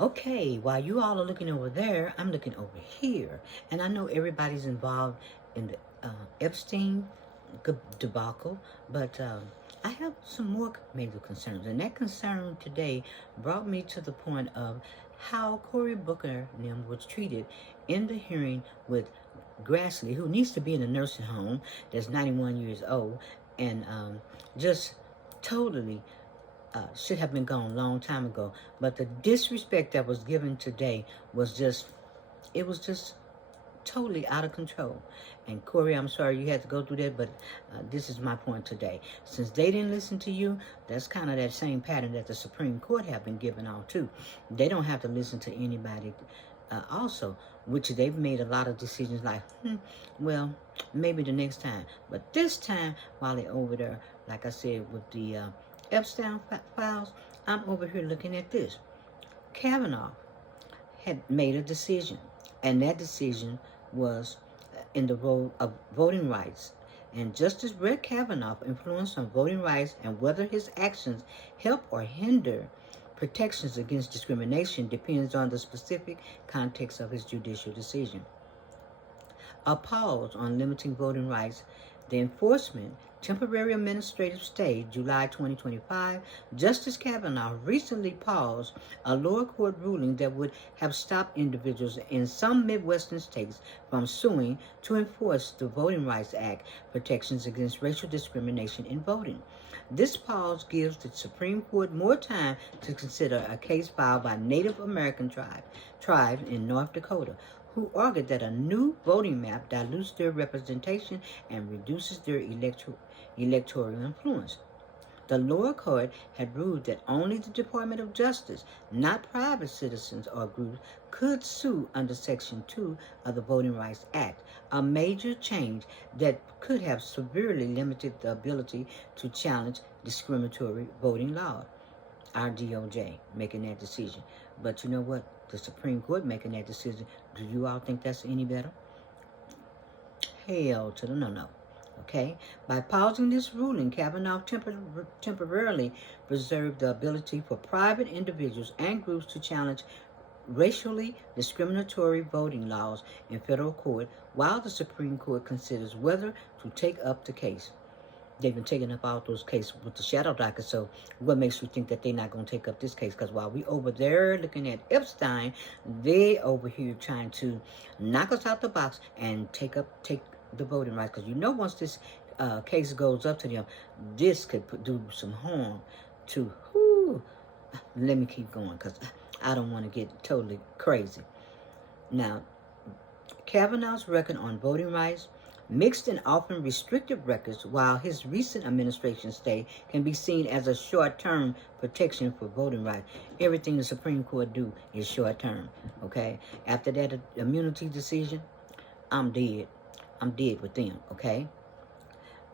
Okay, while you all are looking over there, I'm looking over here. And I know everybody's involved in the Epstein debacle, but I have some more major concerns. And that concern today brought me to the point of how Cory Booker was treated in the hearing with Grassley, who needs to be in a nursing home, that's 91 years old, and just totally should have been gone a long time ago. But the disrespect that was given today was just, it was just totally out of control. And Cory, I'm sorry you had to go through that, but this is my point today. Since they didn't listen to you, that's kind of that same pattern that the Supreme Court have been giving out too. They don't have to listen to anybody also, which they've made a lot of decisions like, well, maybe the next time. But this time, while they're over there, like I said, with the Epstein files, I'm over here looking at this. Kavanaugh had made a decision, and that decision was in the role of voting rights. And Justice Brett Kavanaugh's influence on voting rights and whether his actions help or hinder protections against discrimination depends on the specific context of his judicial decision. A pause on limiting voting rights, the enforcement temporary administrative stay, July 2025, Justice Kavanaugh recently paused a lower court ruling that would have stopped individuals in some Midwestern states from suing to enforce the Voting Rights Act protections against racial discrimination in voting. This pause gives the Supreme Court more time to consider a case filed by Native American tribes in North Dakota, who argued that a new voting map dilutes their representation and reduces their electoral influence. The lower court had ruled that only the Department of Justice, not private citizens or groups, could sue under Section 2 of the Voting Rights Act, a major change that could have severely limited the ability to challenge discriminatory voting laws. Our DOJ making that decision. But you know what? The Supreme Court making that decision. Do you all think that's any better? Hell to the no. Okay? By pausing this ruling, Kavanaugh temporarily preserved the ability for private individuals and groups to challenge racially discriminatory voting laws in federal court while the Supreme Court considers whether to take up the case. They've been taking up all those cases with the shadow docket, so what makes you think that they're not going to take up this case? Because while we over there looking at Epstein, they over here trying to knock us out the box and take the voting rights. Because you know once this case goes up to them, this could do some harm to, let me keep going because I don't want to get totally crazy. Now, Kavanaugh's record on voting rights, mixed and often restrictive records, while his recent administration stay can be seen as a short-term protection for voting rights. Everything the Supreme Court do is short-term, okay? After that immunity decision, I'm dead. I'm dead with them, okay?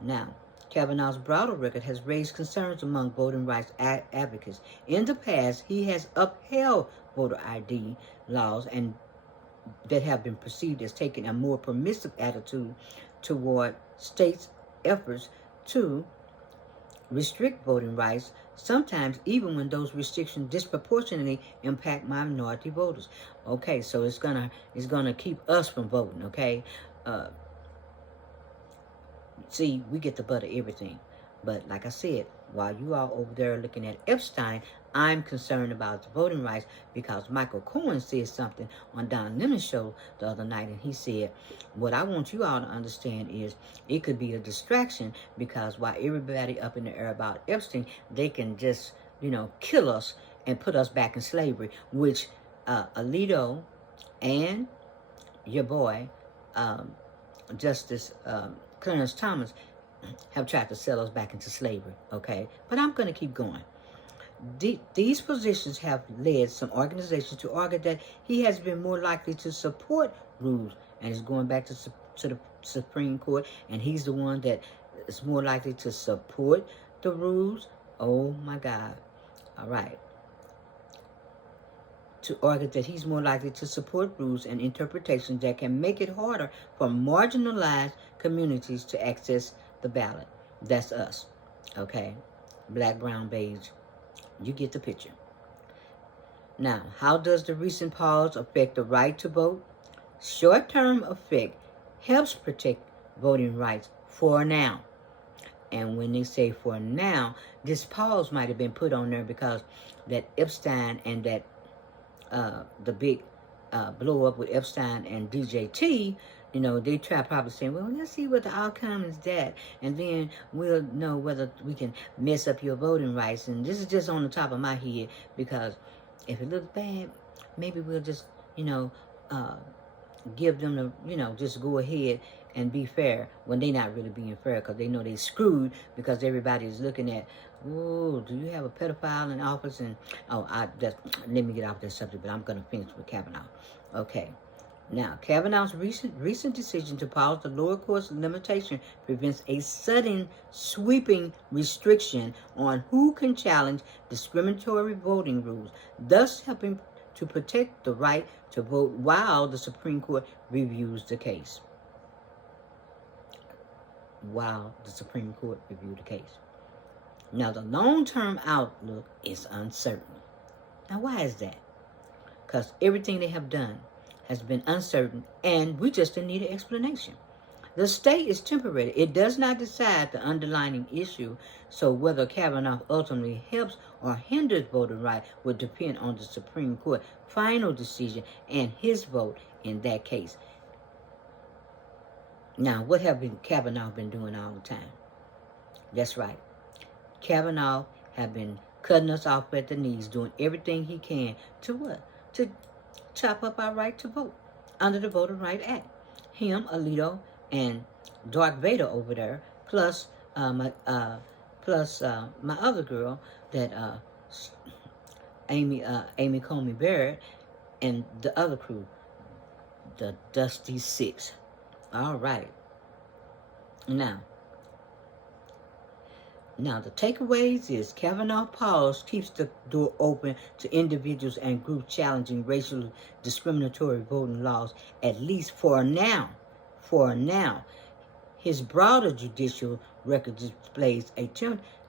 Now, Kavanaugh's broader record has raised concerns among voting rights advocates. In the past, he has upheld voter ID laws and that have been perceived as taking a more permissive attitude toward states' efforts to restrict voting rights, sometimes even when those restrictions disproportionately impact minority voters. Okay, so it's gonna keep us from voting, okay? See, we get the butt of everything. But like I said, while you all over there looking at Epstein, I'm concerned about the voting rights because Michael Cohen said something on Don Lemon's show the other night, and he said, what I want you all to understand is it could be a distraction because while everybody up in the air about Epstein, they can just, kill us and put us back in slavery, which Alito and your boy, Justice Clarence Thomas, have tried to sell us back into slavery, okay? But I'm going to keep going. These positions have led some organizations to argue that he has been more likely to support rules, and it's going back to the Supreme Court, and he's the one that is more likely to support the rules. Oh, my God. All right. To argue that he's more likely to support rules and interpretations that can make it harder for marginalized communities to access the ballot. That's us, okay? Black, brown, beige. You get the picture. Now, how does the recent pause affect the right to vote? Short-term effect helps protect voting rights for now. And when they say for now, this pause might have been put on there because that Epstein and that the big blow up with Epstein and DJT, they try probably saying, well, let's see what the outcome is that, and then we'll know whether we can mess up your voting rights. And this is just on the top of my head, because if it looks bad, maybe we'll just, give them the, just go ahead and be fair when they're not really being fair, because they know they're screwed, because everybody is looking at, oh, do you have a pedophile in office? And, let me get off that subject, but I'm going to finish with Kavanaugh. Okay. Now, Kavanaugh's recent decision to pause the lower court's limitation prevents a sudden, sweeping restriction on who can challenge discriminatory voting rules, thus helping to protect the right to vote while the Supreme Court reviews the case. Now, the long-term outlook is uncertain. Now, why is that? Because everything they have done has been uncertain, and we just didn't need an explanation. The state is temporary. It does not decide the underlying issue, so whether Kavanaugh ultimately helps or hinders voting rights would depend on the Supreme Court final decision and his vote in that case. Now, what have Kavanaugh been doing all the time? That's right. Kavanaugh have been cutting us off at the knees, doing everything he can to what? To chop up our right to vote under the Voting Rights Act. Him, Alito, and Darth Vader over there, plus my other girl, that Amy Coney Barrett, and the other crew, the Dusty Six. All right. Now, the takeaways is Kavanaugh pause keeps the door open to individuals and groups challenging racial discriminatory voting laws, at least for now. For now. His broader judicial record displays a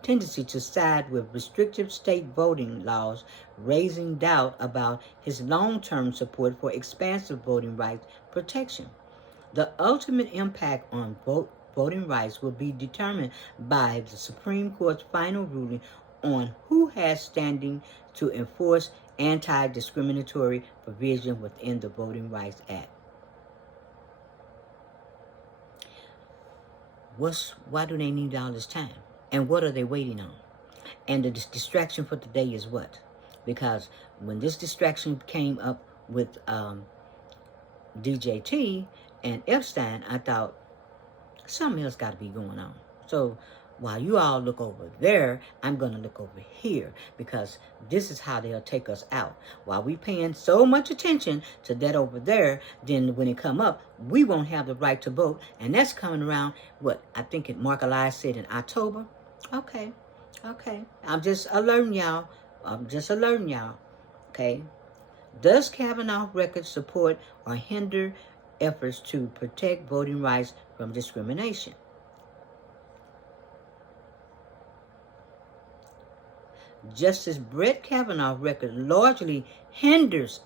tendency to side with restrictive state voting laws, raising doubt about his long-term support for expansive voting rights protection. The ultimate impact on voting rights will be determined by the Supreme Court's final ruling on who has standing to enforce anti-discriminatory provision within the Voting Rights Act. Why do they need all this time? And what are they waiting on? And the distraction for today is what? Because when this distraction came up with DJT and Epstein, I thought something else got to be going on. So while you all look over there, I'm going to look over here, because this is how they'll take us out. While we paying so much attention to that over there, then when it come up, we won't have the right to vote. And that's coming around, what, I think it Mark Elias said in October. Okay. I'm just alerting y'all. Okay. Does Kavanaugh record support or hinder efforts to protect voting rights from discrimination? Justice Brett Kavanaugh record largely hinders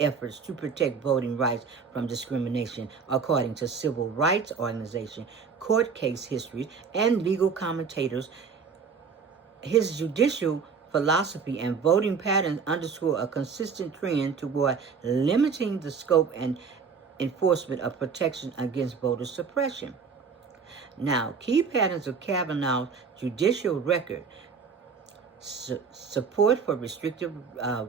efforts to protect voting rights from discrimination, according to civil rights organizations, court case histories, and legal commentators. His judicial philosophy and voting patterns underscore a consistent trend toward limiting the scope and enforcement of protection against voter suppression. Now, key patterns of Kavanaugh's judicial record: support for restrictive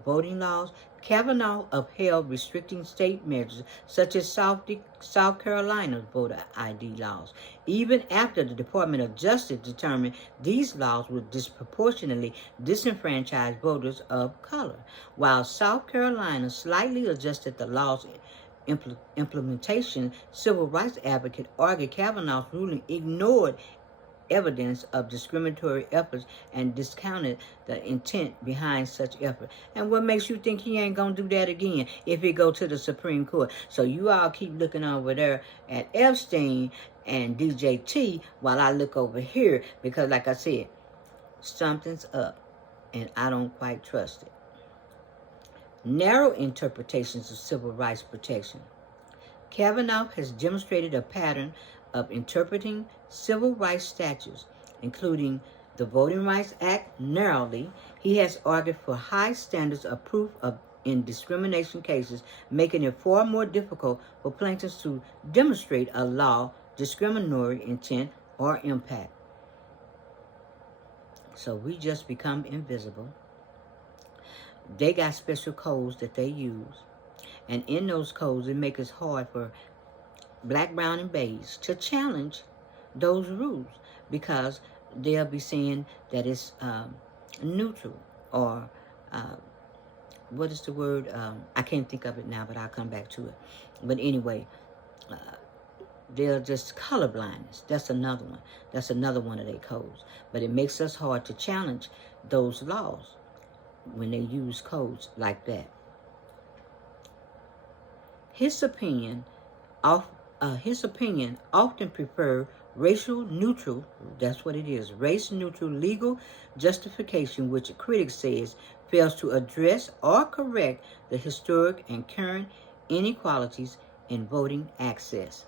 voting laws. Kavanaugh upheld restricting state measures such as South Carolina's voter ID laws, even after the Department of Justice determined these laws would disproportionately disenfranchise voters of color. While South Carolina slightly adjusted the law's implementation, civil rights advocates argued Kavanaugh's ruling ignored evidence of discriminatory efforts and discounted the intent behind such effort. And what makes you think he ain't gonna do that again if it go to the Supreme Court? So you all keep looking over there at Epstein and DJT while I look over here, because like I said, something's up and I don't quite trust it. narrow interpretations of civil rights protection. Kavanaugh has demonstrated a pattern of interpreting civil rights statutes, including the Voting Rights Act, narrowly. He has argued for high standards of proof in discrimination cases, making it far more difficult for plaintiffs to demonstrate a law discriminatory intent or impact. So we just become invisible. They got special codes that they use. And in those codes, it makes it hard for black, brown, and beige to challenge those rules because they'll be saying that it's neutral or what is the word? I can't think of it now, but I'll come back to it. But anyway, they're just color blindness. That's another one. That's another one of their codes. But it makes us hard to challenge those laws when they use codes like that. His opinion often prefer racial neutral, that's what it is, race neutral legal justification, which critics says fails to address or correct the historic and current inequalities in voting access.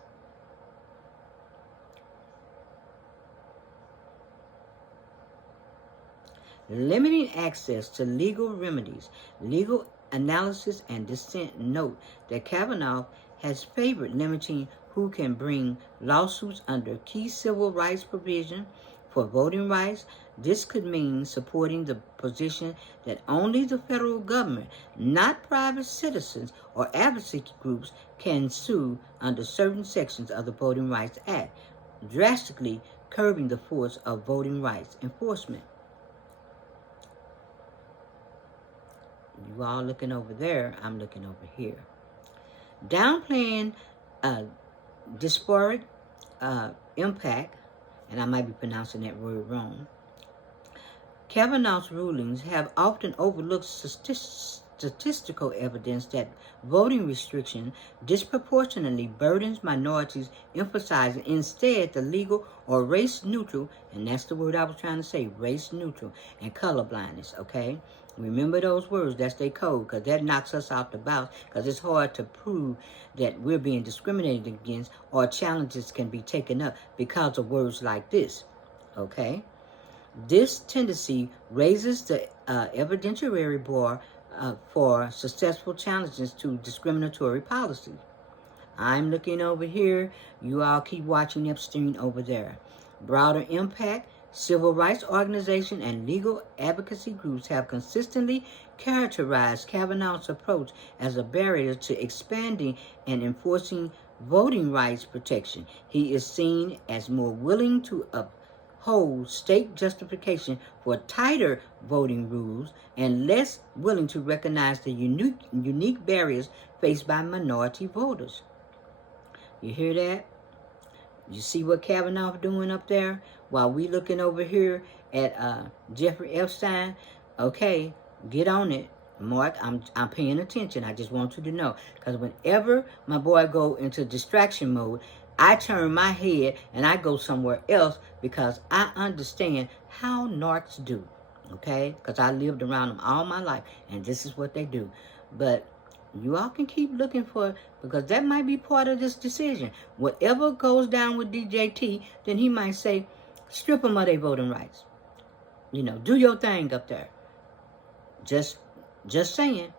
Limiting access to legal remedies, legal analysis, and dissent note that Kavanaugh has favored limiting who can bring lawsuits under key civil rights provision for voting rights. This could mean supporting the position that only the federal government, not private citizens or advocacy groups, can sue under certain sections of the Voting Rights Act, drastically curbing the force of voting rights enforcement. You all looking over there, I'm looking over here. Downplaying disparate impact, and I might be pronouncing that word wrong. Kavanaugh's rulings have often overlooked statistical evidence that voting restriction disproportionately burdens minorities, emphasizing instead the legal or race neutral, and that's the word I was trying to say, race neutral, and colorblindness, okay? Remember those words, that's their code, because that knocks us out the box, because it's hard to prove that we're being discriminated against or challenges can be taken up because of words like this, okay? This tendency raises the evidentiary bar for successful challenges to discriminatory policy. I'm looking over here. You all keep watching Epstein over there. Broader impact. Civil rights organizations and legal advocacy groups have consistently characterized Kavanaugh's approach as a barrier to expanding and enforcing voting rights protection. He is seen as more willing to uphold state justification for tighter voting rules and less willing to recognize the unique barriers faced by minority voters. You hear that? You see what Kavanaugh doing up there? While we looking over here at Jeffrey Epstein, okay, get on it. Mark, I'm paying attention. I just want you to know. Because whenever my boy go into distraction mode, I turn my head and I go somewhere else because I understand how narcs do, okay? Because I lived around them all my life, and this is what they do. But you all can keep looking for it, because that might be part of this decision. Whatever goes down with DJT, then he might say, strip them of their voting rights. You know, do your thing up there. Just saying.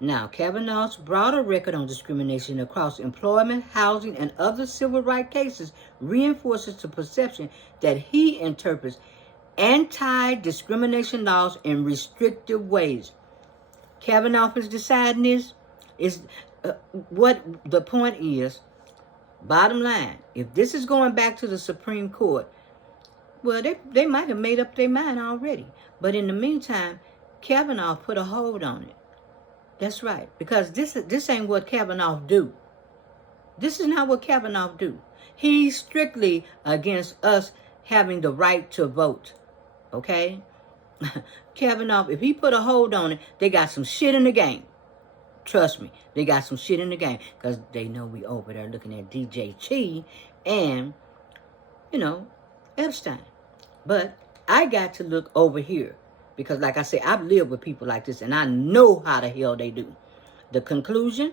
Now, Kavanaugh's broader record on discrimination across employment, housing, and other civil rights cases reinforces the perception that he interprets anti-discrimination laws in restrictive ways. Kavanaugh is deciding this. Is what the point is. Bottom line, if this is going back to the Supreme Court, well, they might have made up their mind already. But in the meantime, Kavanaugh put a hold on it. That's right, because this ain't what Kavanaugh do. This is not what Kavanaugh do. He's strictly against us having the right to vote, okay? Kavanaugh, if he put a hold on it, they got some shit in the game. Trust me, they got some shit in the game, because they know we over there looking at DJT and, you know, Epstein. But I got to look over here, Because like I said, I've lived with people like this, and I know how the hell they do. The conclusion,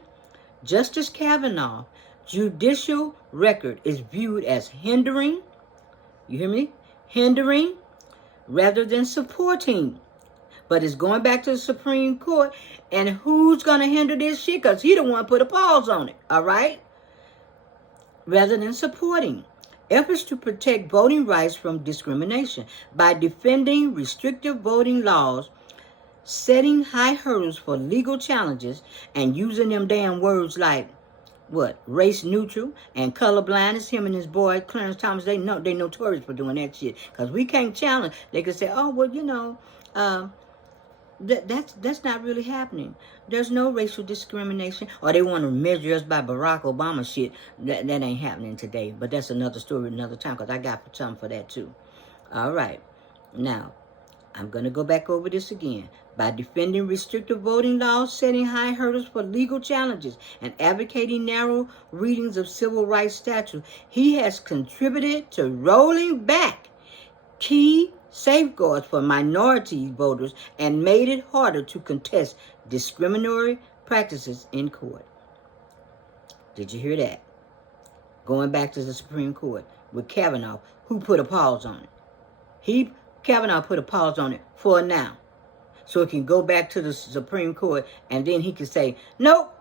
Justice Kavanaugh judicial record is viewed as hindering, you hear me? Hindering rather than supporting. But it's going back to the Supreme Court, and who's going to hinder this shit? Because he the one put a pause on it, all right? Rather than supporting. Efforts to protect voting rights from discrimination by defending restrictive voting laws, setting high hurdles for legal challenges, and using them damn words like, what, race neutral and colorblindness. Him and his boy Clarence Thomas, they notorious for doing that shit. Because we can't challenge. They could say, oh, well, you know, that's not really happening. There's no racial discrimination. Or they want to measure us by Barack Obama shit. That ain't happening today. But that's another story another time, because I got something for that too. All right. Now, I'm going to go back over this again. By defending restrictive voting laws, setting high hurdles for legal challenges, and advocating narrow readings of civil rights statutes, he has contributed to rolling back key safeguards for minority voters and made it harder to contest discriminatory practices in court. Did you hear that? Going back to the Supreme Court with Kavanaugh, who put a pause on it. Kavanaugh put a pause on it for now. So it can go back to the Supreme Court, and then he can say, nope,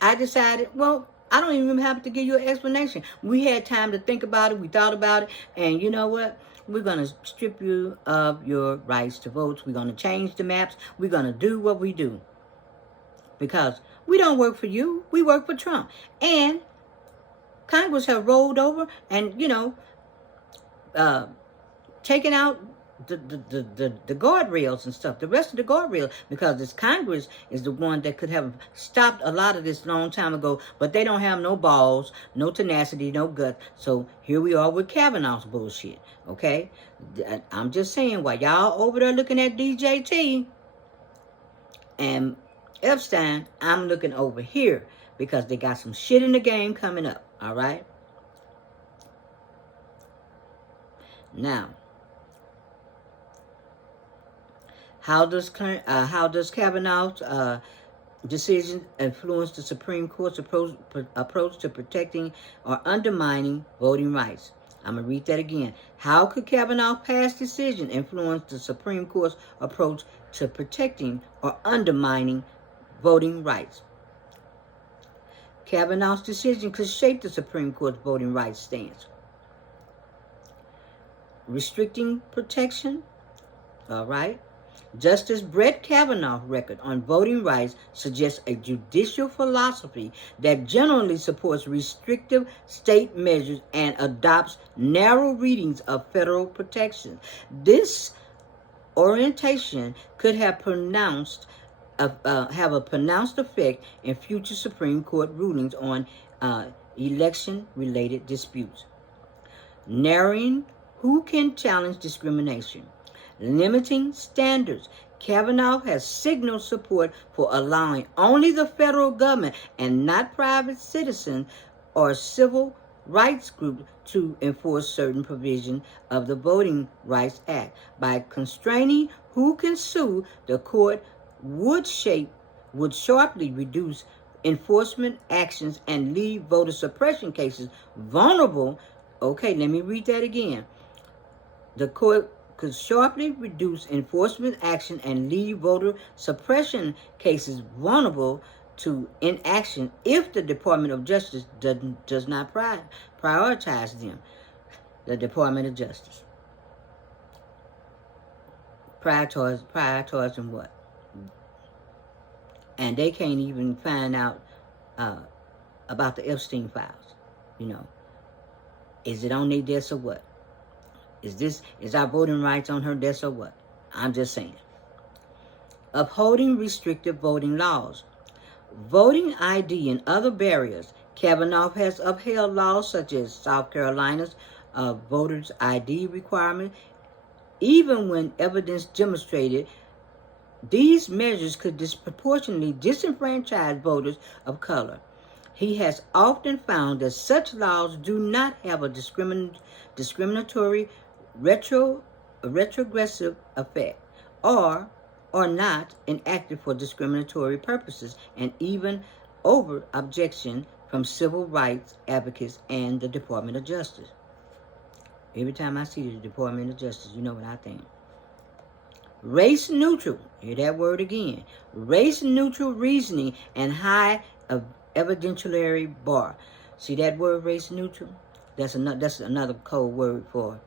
I decided, well, I don't even have to give you an explanation. We had time to think about it. We thought about it. And you know what? We're going to strip you of your rights to vote. We're going to change the maps. We're going to do what we do. Because we don't work for you. We work for Trump. And Congress have rolled over and, you know, taken out the guardrails and stuff, the rest of the guardrails, because this Congress is the one that could have stopped a lot of this long time ago, but they don't have no balls, no tenacity, no guts. So here we are with Kavanaugh's bullshit, okay? I'm just saying, while y'all over there looking at DJT and Epstein, I'm looking over here because they got some shit in the game coming up, all right? Now, how does Kavanaugh's decision influence the Supreme Court's approach to protecting or undermining voting rights? I'm going to read that again. How could Kavanaugh's past decision influence the Supreme Court's approach to protecting or undermining voting rights? Kavanaugh's decision could shape the Supreme Court's voting rights stance. Restricting protection, all right? Justice Brett Kavanaugh's record on voting rights suggests a judicial philosophy that generally supports restrictive state measures and adopts narrow readings of federal protections. This orientation could have a pronounced effect in future Supreme Court rulings on election-related disputes. Narrowing who can challenge discrimination. Limiting standards. Kavanaugh has signaled support for allowing only the federal government and not private citizens or civil rights groups to enforce certain provisions of the Voting Rights Act. By constraining who can sue, the court would sharply reduce enforcement actions and leave voter suppression cases vulnerable. Okay, let me read that again. The court could sharply reduce enforcement action and leave voter suppression cases vulnerable to inaction if the Department of Justice does not prioritize them. The Department of Justice. Prioritizing what? And they can't even find out about the Epstein files. You know, is it on their desk or what? Is our voting rights on her desk or what? I'm just saying. Upholding restrictive voting laws. Voting ID and other barriers. Kavanaugh has upheld laws such as South Carolina's voters ID requirement, even when evidence demonstrated these measures could disproportionately disenfranchise voters of color. He has often found that such laws do not have a discriminatory retrogressive effect are or not enacted for discriminatory purposes, and even over objection from civil rights advocates and the Department of Justice. Every time I see the Department of Justice, you know what I think. Race neutral, hear that word again. Race neutral reasoning and high evidentiary bar. See that word, race neutral? That's another code word for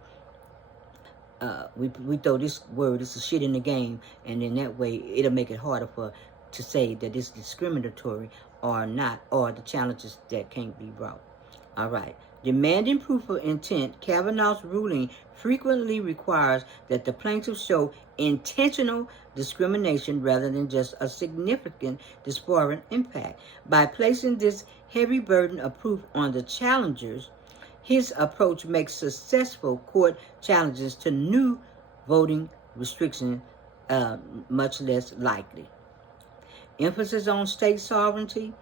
we throw this word, it's a shit in the game, and then that way it'll make it harder to say that it's discriminatory or not, or the challenges that can't be brought. All right. Demanding proof of intent, Kavanaugh's ruling frequently requires that the plaintiff show intentional discrimination rather than just a significant disparate impact. By placing this heavy burden of proof on the challengers, his approach makes successful court challenges to new voting restrictions much less likely. Emphasis on state sovereignty,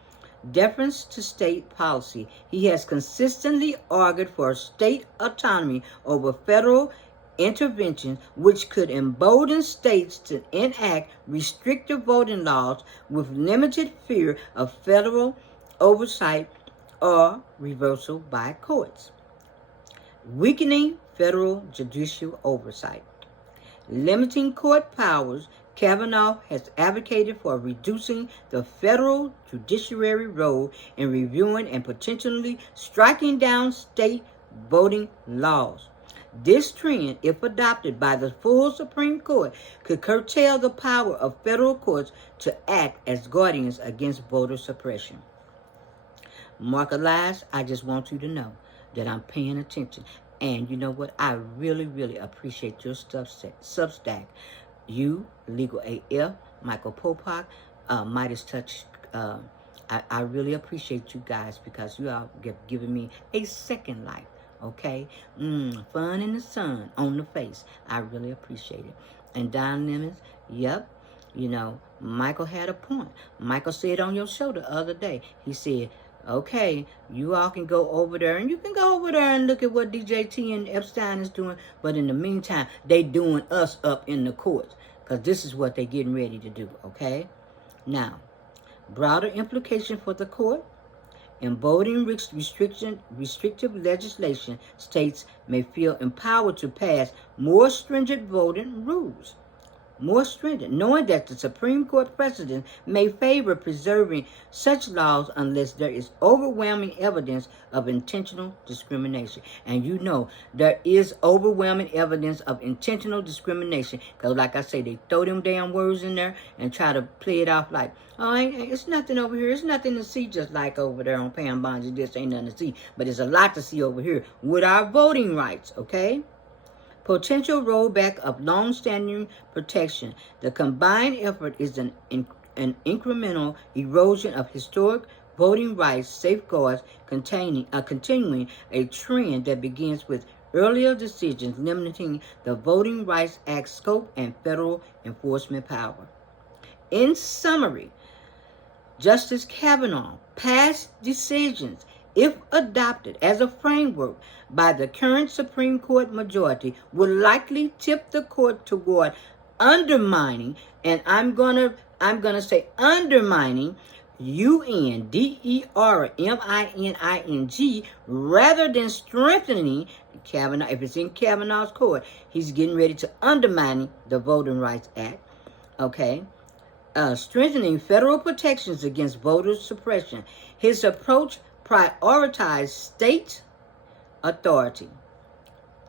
deference to state policy. He has consistently argued for state autonomy over federal intervention, which could embolden states to enact restrictive voting laws with limited fear of federal oversight or reversal by courts. Weakening federal judicial oversight. Limiting court powers, Kavanaugh has advocated for reducing the federal judiciary role in reviewing and potentially striking down state voting laws. This trend, if adopted by the full Supreme Court, could curtail the power of federal courts to act as guardians against voter suppression. Marginalized, I just want you to know that I'm paying attention. And you know what? I really, really appreciate your Substack. You, Legal AF, Michael Popak, Midas Touch. I really appreciate you guys because you are giving me a second life. Okay? Fun in the sun, on the face. I really appreciate it. And Don Lemons, yep. You know, Michael had a point. Michael said on your show the other day, he said, okay, you all can go over there, and you can go over there and look at what DJT and Epstein is doing, but in the meantime, they doing us up in the courts, because this is what they're getting ready to do, okay? Now, broader implication for the court, in voting restrictive legislation, states may feel empowered to pass more stringent voting rules. More stringent, knowing that the Supreme Court precedent may favor preserving such laws unless there is overwhelming evidence of intentional discrimination. And you know, there is overwhelming evidence of intentional discrimination, because like I say, they throw them damn words in there and try to play it off like, oh, it's nothing over here, it's nothing to see, just like over there on Pam Bonds, this ain't nothing to see, but there's a lot to see over here with our voting rights, okay? Potential rollback of long-standing protection. The combined effort is an incremental erosion of historic voting rights safeguards, continuing a trend that begins with earlier decisions limiting the Voting Rights Act scope and federal enforcement power. In summary, Justice Kavanaugh past decisions, if adopted as a framework by the current Supreme Court majority, would likely tip the court toward undermining, and I'm gonna say undermining, UNDERMINING, rather than strengthening Kavanaugh. If it's in Kavanaugh's court, he's getting ready to undermine the Voting Rights Act. Okay. Strengthening federal protections against voter suppression. His approach prioritizes state authority,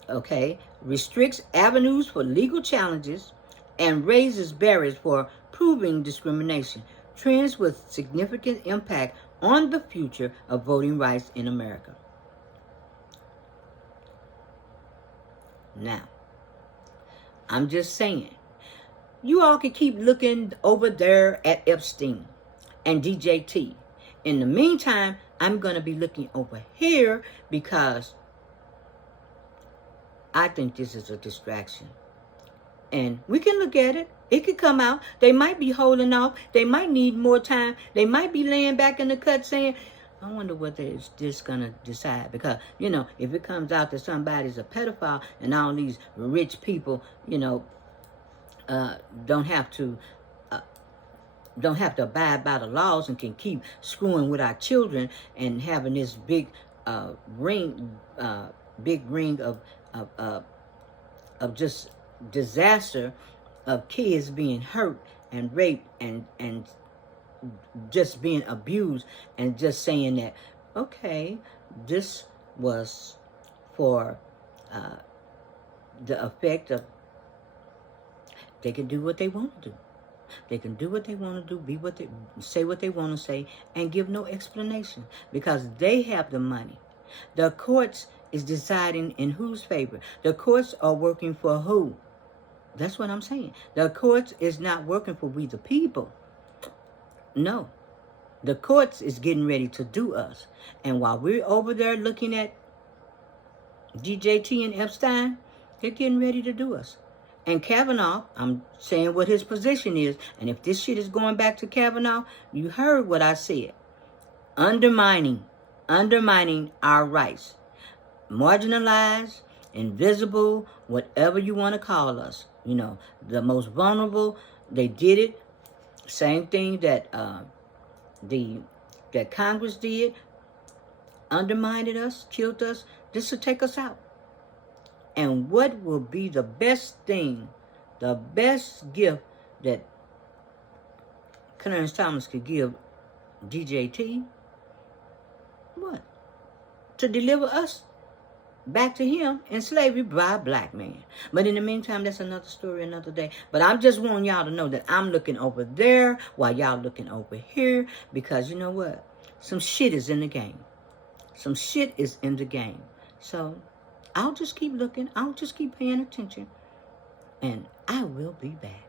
okay, restricts avenues for legal challenges, and raises barriers for proving discrimination, trends with significant impact on the future of voting rights in America. Now, I'm just saying, you all can keep looking over there at Epstein and DJT. In the meantime, I'm going to be looking over here because I think this is a distraction. And we can look at it. It could come out. They might be holding off. They might need more time. They might be laying back in the cut saying, I wonder what they're just going to decide. Because, you know, if it comes out that somebody's a pedophile and all these rich people, you know, don't have to abide by the laws and can keep screwing with our children and having this big ring of just disaster of kids being hurt and raped and just being abused, and just saying that, okay, this was for the effect of, they can do what they want to do. They can do what they want to do, say what they want to say, and give no explanation because they have the money. The courts is deciding in whose favor. The courts are working for who? That's what I'm saying. The courts is not working for we the people. No. The courts is getting ready to do us. And while we're over there looking at DJT and Epstein, they're getting ready to do us. And Kavanaugh, I'm saying what his position is. And if this shit is going back to Kavanaugh, you heard what I said. Undermining our rights. Marginalized, invisible, whatever you want to call us. You know, the most vulnerable, they did it. Same thing that that Congress did. Undermined us, killed us, just to take us out. And what will be the best thing, the best gift that Clarence Thomas could give DJT? What? To deliver us back to him in slavery by a black man. But in the meantime, that's another story, another day. But I'm just wanting y'all to know that I'm looking over there while y'all looking over here, because you know what? Some shit is in the game. Some shit is in the game. So I'll just keep looking. I'll just keep paying attention. And I will be back.